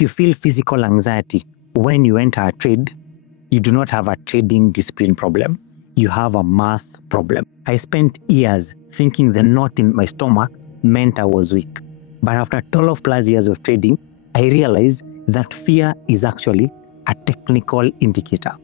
If you feel physical anxiety when you enter a trade, you do not have a trading discipline problem. You have a math problem. I spent years thinking the knot in my stomach meant I was weak. But after 12 plus years of trading, I realized that fear is actually a technical indicator.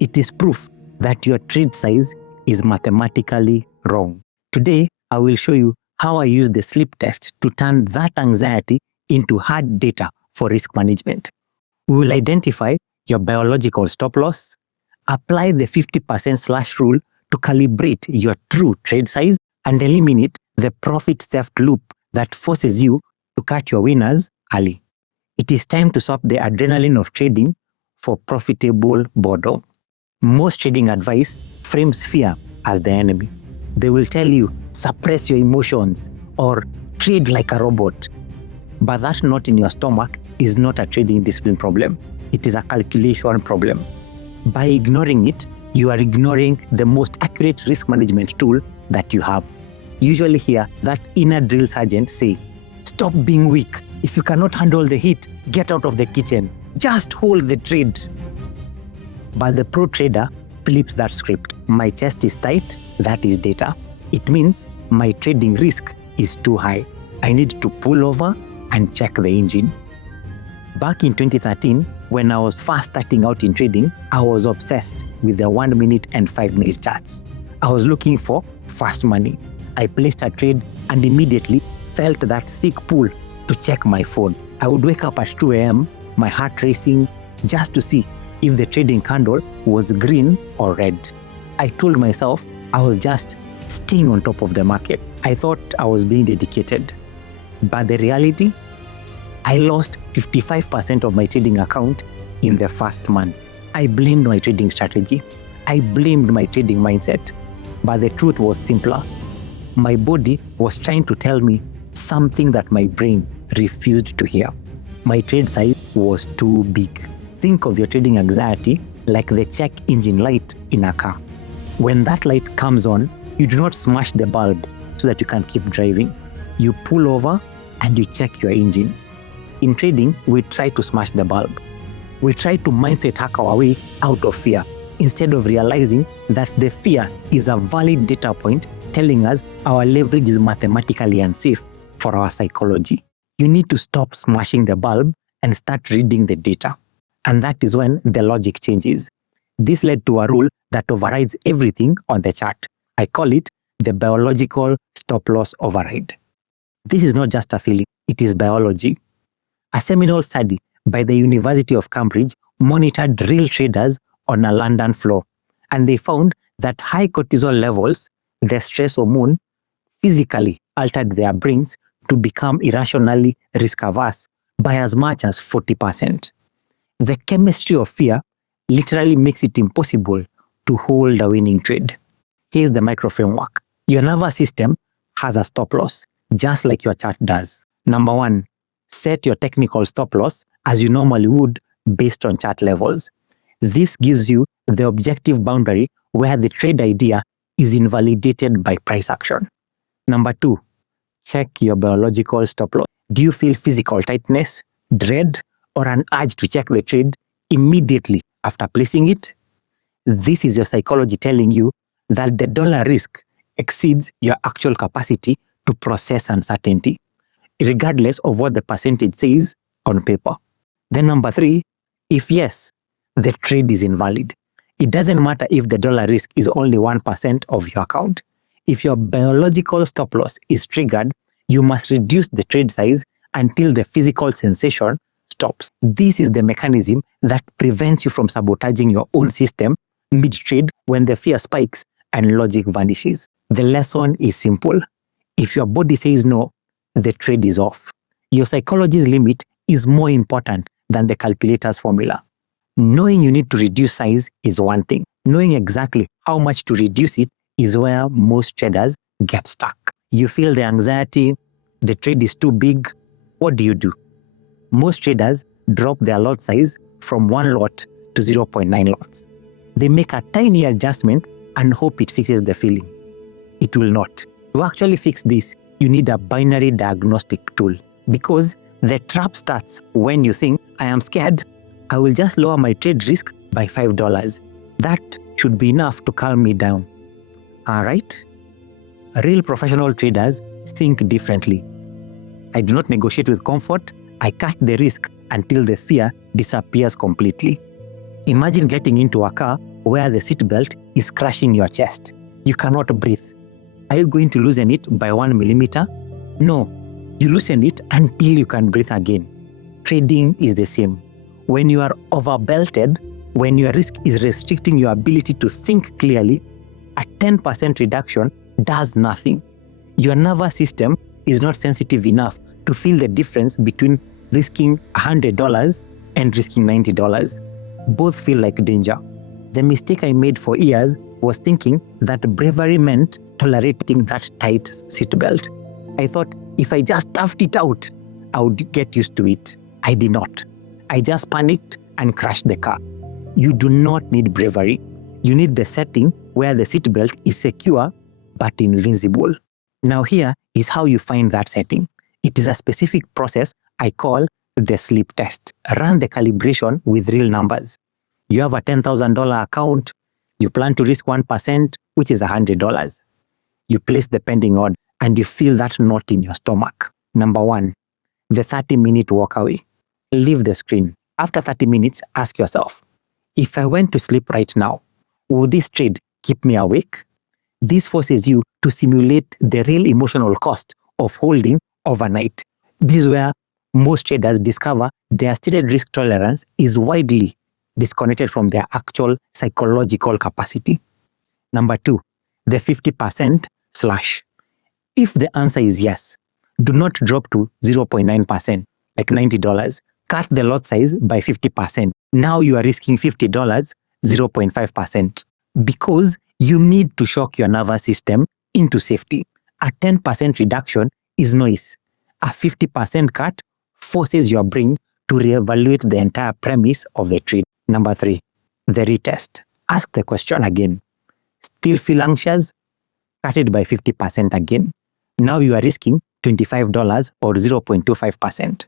It is proof that your trade size is mathematically wrong. Today, I will show you how I use the sleep test to turn that anxiety into hard data for risk management. We will identify your biological stop loss, apply the 50% slash rule to calibrate your true trade size, and eliminate the profit theft loop that forces you to cut your winners early. It is time to swap the adrenaline of trading for profitable boredom. Most trading advice frames fear as the enemy. They will tell you, suppress your emotions or trade like a robot. But that knot in your stomach is not a trading discipline problem. It is a calculation problem. By ignoring it, you are ignoring the most accurate risk management tool that you have. You usually hear that inner drill sergeant say, stop being weak. If you cannot handle the heat, get out of the kitchen. Just hold the trade. But the pro trader flips that script. My chest is tight, that is data. It means my trading risk is too high. I need to pull over and check the engine. Back in 2013, when I was first starting out in trading, I was obsessed with the 1 minute and 5 minute charts. I was looking for fast money. I placed a trade and immediately felt that sick pull to check my phone. I would wake up at 2 a.m., my heart racing, just to see if the trading candle was green or red. I told myself I was just staying on top of the market. I thought I was being dedicated. But the reality, I lost 55% of my trading account in the first month. I blamed my trading strategy. I blamed my trading mindset. But the truth was simpler. My body was trying to tell me something that my brain refused to hear. My trade size was too big. Think of your trading anxiety like the check engine light in a car. When that light comes on, you do not smash the bulb so that you can keep driving. You pull over and you check your engine. In trading, we try to smash the bulb. We try to mindset hack our way out of fear instead of realizing that the fear is a valid data point telling us our leverage is mathematically unsafe for our psychology. You need to stop smashing the bulb and start reading the data. And that is when the logic changes. This led to a rule that overrides everything on the chart. I call it the biological stop loss override. This is not just a feeling, it is biology. A seminal study by the University of Cambridge monitored real traders on a London floor, and they found that high cortisol levels, the stress hormone, physically altered their brains to become irrationally risk-averse by as much as 40%. The chemistry of fear literally makes it impossible to hold a winning trade. Here's the micro framework. Your nervous system has a stop loss, just like your chart does. Number 1, set your technical stop loss as you normally would based on chart levels. This gives you the objective boundary where the trade idea is invalidated by price action. Number 2, check your biological stop loss. Do you feel physical tightness, dread, or an urge to check the trade immediately after placing it? This is your psychology telling you that the dollar risk exceeds your actual capacity to process uncertainty, regardless of what the percentage says on paper. Then number 3, if yes, the trade is invalid. It doesn't matter if the dollar risk is only 1% of your account. If your biological stop loss is triggered, you must reduce the trade size until the physical sensation stops. This is the mechanism that prevents you from sabotaging your own system mid-trade when the fear spikes and logic vanishes. The lesson is simple. If your body says no, the trade is off. Your psychology's limit is more important than the calculator's formula. Knowing you need to reduce size is one thing. Knowing exactly how much to reduce it is where most traders get stuck. You feel the anxiety, the trade is too big. What do? Most traders drop their lot size from 1 lot to 0.9 lots. They make a tiny adjustment and hope it fixes the feeling. It will not. To actually fix this, you need a binary diagnostic tool, because the trap starts when you think I am scared. I will just lower my trade risk by $5. That should be enough to calm me down. Alright? Real professional traders think differently. I do not negotiate with comfort. I cut the risk until the fear disappears completely. Imagine getting into a car where the seatbelt is crushing your chest. You cannot breathe. Are you going to loosen it by 1 millimeter? No. You loosen it until you can breathe again. Trading is the same. When you are overbelted, when your risk is restricting your ability to think clearly, a 10% reduction does nothing. Your nervous system is not sensitive enough to feel the difference between risking $100 and risking $90. Both feel like danger. The mistake I made for years was thinking that bravery meant tolerating that tight seatbelt. I thought if I just toughed it out, I would get used to it. I did not. I just panicked and crashed the car. You do not need bravery. You need the setting where the seatbelt is secure but invincible. Now here is how you find that setting. It is a specific process I call the sleep test. Run the calibration with real numbers. You have a $10,000 account. You plan to risk 1%, which is $100. You place the pending order and you feel that knot in your stomach. Number 1, the 30-minute walk away. Leave the screen. After 30 minutes, ask yourself, if I went to sleep right now, will this trade keep me awake? This forces you to simulate the real emotional cost of holding overnight. This is where most traders discover their stated risk tolerance is widely disconnected from their actual psychological capacity. Number 2, the 50% slash. If the answer is yes, do not drop to 0.9%, like $90. Cut the lot size by 50%. Now you are risking $50, 0.5%. Because you need to shock your nervous system into safety. A 10% reduction is noise. A 50% cut forces your brain to reevaluate the entire premise of the trade. Number 3, the retest. Ask the question again. Still feel anxious? Cut it by 50% again. Now you are risking $25 or 0.25%.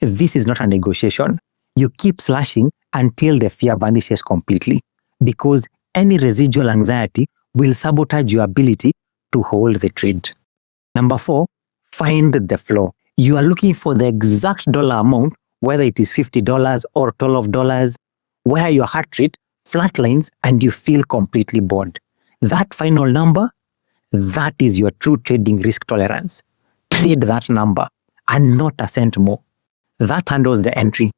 This is not a negotiation. You keep slashing until the fear vanishes completely, because any residual anxiety will sabotage your ability to hold the trade. Number 4, find the floor. You are looking for the exact dollar amount, whether it is $50 or $12, where your heart rate flatlines and you feel completely bored. That final number, that is your true trading risk tolerance. Trade that number and not a cent more. That handles the entry.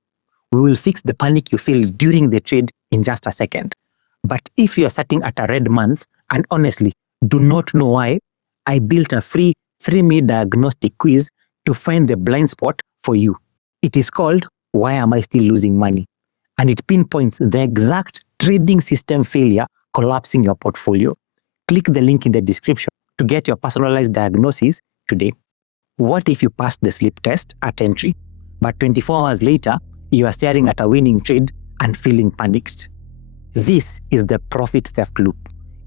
We will fix the panic you feel during the trade in just a second. But if you are sitting at a red month and honestly do not know why, I built a free 3-minute diagnostic quiz to find the blind spot for you. It is called Why Am I Still Losing Money? And it pinpoints the exact trading system failure collapsing your portfolio. Click the link in the description to get your personalized diagnosis today. What if you passed the sleep test at entry, but 24 hours later, you are staring at a winning trade and feeling panicked? This is the profit theft loop.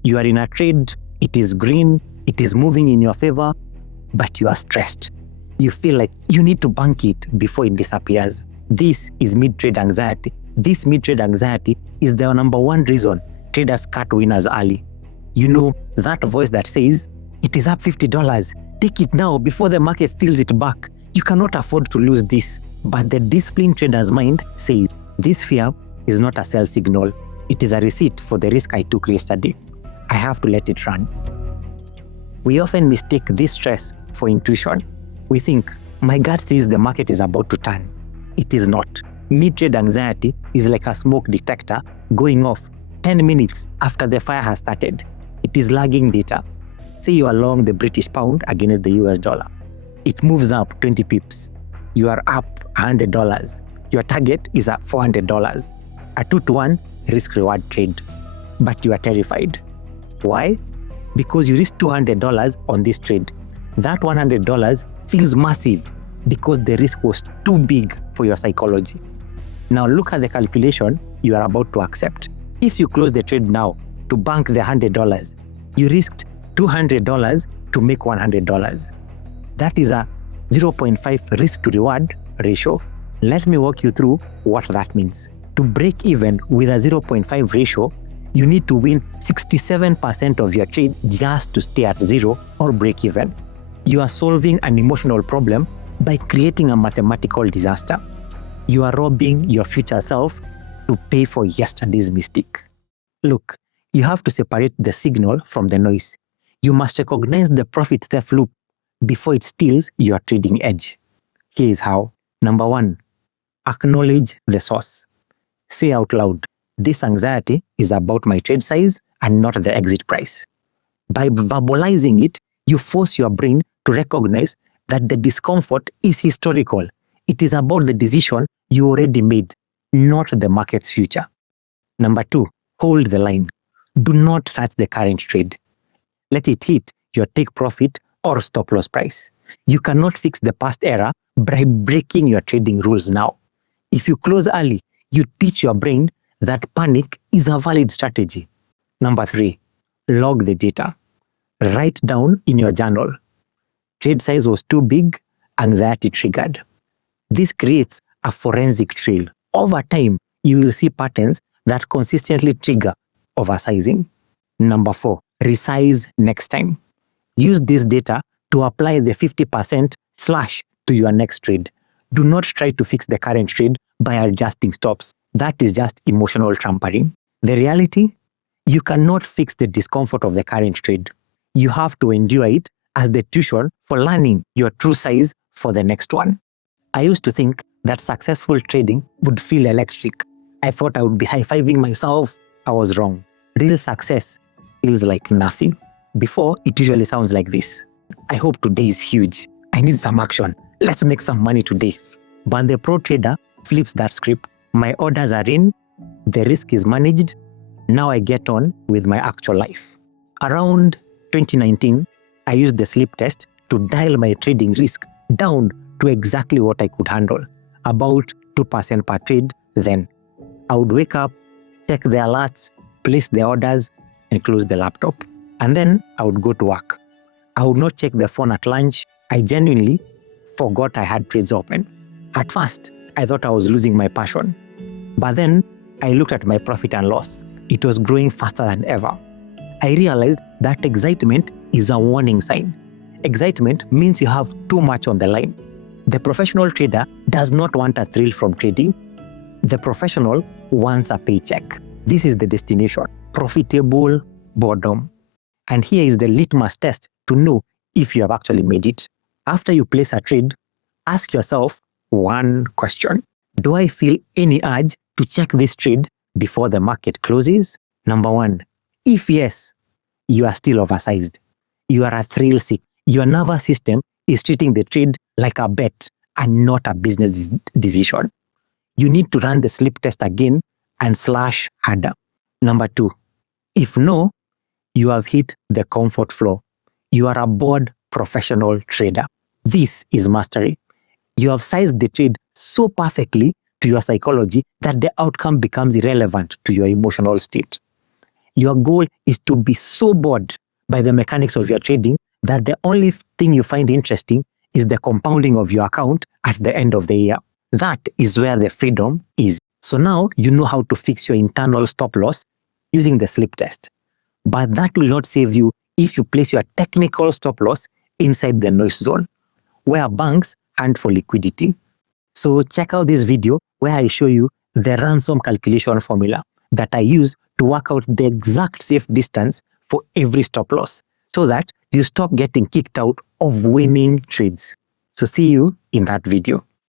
You are in a trade, it is green, it is moving in your favor, but you are stressed. You feel like you need to bank it before it disappears. This is mid-trade anxiety. This mid-trade anxiety is the number 1 reason traders cut winners early. You know, that voice that says, it is up $50, take it now before the market steals it back. You cannot afford to lose this. But the disciplined trader's mind says, this fear is not a sell signal. It is a receipt for the risk I took yesterday. I have to let it run. We often mistake this stress for intuition. We think, my gut says the market is about to turn. It is not. Mid-trade anxiety is like a smoke detector going off 10 minutes after the fire has started. It is lagging data. Say you are long the British pound against the US dollar. It moves up 20 pips. You are up $100. Your target is at $400. A 2-to-1 risk-reward trade. But you are terrified. Why? Because you risked $200 on this trade. That $100 feels massive because the risk was too big for your psychology. Now look at the calculation you are about to accept. If you close the trade now to bank the $100, you risked $200 to make $100. That is a 0.5 risk to reward ratio. Let me walk you through what that means. To break even with a 0.5 ratio, you need to win 67% of your trade just to stay at zero or break even. You are solving an emotional problem by creating a mathematical disaster. You are robbing your future self to pay for yesterday's mistake. Look, you have to separate the signal from the noise. You must recognize the profit theft loop before it steals your trading edge. Here is how. Number 1, acknowledge the source. Say out loud, this anxiety is about my trade size and not the exit price. By verbalizing it, you force your brain to recognize that the discomfort is historical. It is about the decision you already made, not the market's future. Number 2, hold the line. Do not touch the current trade. Let it hit your take profit or stop loss price. You cannot fix the past error by breaking your trading rules now. If you close early, you teach your brain that panic is a valid strategy. Number 3, log the data. Write down in your journal. Trade size was too big, anxiety triggered. This creates a forensic trail. Over time, you will see patterns that consistently trigger oversizing. Number 4, resize next time. Use this data to apply the 50% slash to your next trade. Do not try to fix the current trade by adjusting stops. That is just emotional tampering. The reality? You cannot fix the discomfort of the current trade. You have to endure it as the tuition for learning your true size for the next one. I used to think that successful trading would feel electric. I thought I would be high-fiving myself. I was wrong. Real success feels like nothing. Before, it usually sounds like this. I hope today is huge. I need some action. Let's make some money today. But the pro trader flips that script. My orders are in, the risk is managed, now I get on with my actual life. Around 2019, I used the sleep test to dial my trading risk down to exactly what I could handle, about 2% per trade then. I would wake up, check the alerts, place the orders, and close the laptop. And then I would go to work. I would not check the phone at lunch. I genuinely forgot I had trades open. At first, I thought I was losing my passion. But then, I looked at my profit and loss. It was growing faster than ever. I realized that excitement is a warning sign. Excitement means you have too much on the line. The professional trader does not want a thrill from trading. The professional wants a paycheck. This is the destination. Profitable boredom. And here is the litmus test to know if you have actually made it. After you place a trade, ask yourself one question. Do I feel any urge to check this trade before the market closes? Number 1, if yes, you are still oversized. You are a thrill seeker. Your nervous system is treating the trade like a bet and not a business decision. You need to run the sleep test again and slash harder. Number 2, if no, you have hit the comfort floor. You are a bored professional trader. This is mastery. You have sized the trade so perfectly to your psychology that the outcome becomes irrelevant to your emotional state. Your goal is to be so bored by the mechanics of your trading that the only thing you find interesting is the compounding of your account at the end of the year. That is where the freedom is. So now you know how to fix your internal stop loss using the sleep test. But that will not save you if you place your technical stop loss inside the noise zone, where banks hunt for liquidity. So check out this video where I show you the ransom calculation formula that I use to work out the exact safe distance for every stop loss so that you stop getting kicked out of winning trades. So see you in that video.